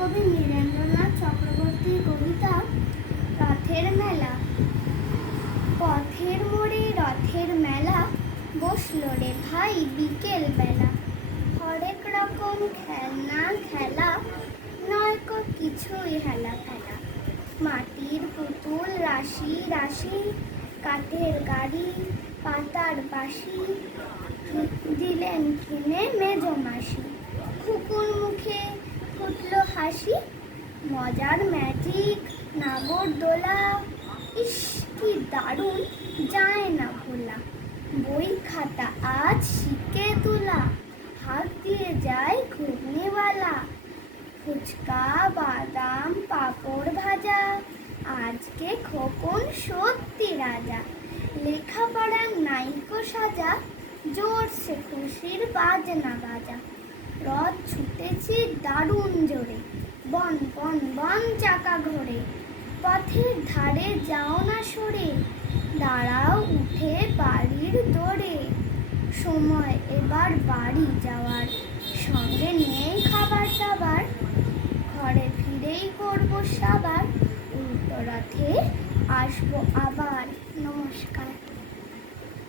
কবি নীরেন্দ্রনাথ চক্রবর্তীর কবিতা রথের মেলা। পথের মোড়ে রথের মেলা, বসলো রে ভাই বিকেল বেলা। হরেক রকম খেলনা খেলা, নয়কো কিছুই হেলা ফেলা। মাটির পুতুল রাশি রাশি, কাঠের গাড়ি পাতার বাঁশি, দিলেন কিনে মেজো মাসি। খুকুর মুখে ফুটলো হাসি, মজার ম্যাজিক নাগরদোলা। ইস কি দারুণ, যায় না ভোলা। বই খাতা আজ শিখে তোলা, হাত দিয়ে যায় ঘুগনিওয়ালা। ফুচকা বাদাম পাঁপড় ভাজা, আজকে খোকন সত্যি রাজা। লেখাপড়ার নাইকো সাজা, জোরসে খুশির বাজনা বাজা। রথ ছুটেছে দারুণ জোরে, বন বন বন চাকা ঘোরে। পথের ধারে যাও না সরে, দাঁড়াও উঠে বাড়ির দোরে। সময় এবার বাড়ি যাওয়ার, সঙ্গে নিয়েই খাবার দাবার। ঘরে ফিরেই করবো সাবার, উল্টো রথে আসবো আবার। নমস্কার।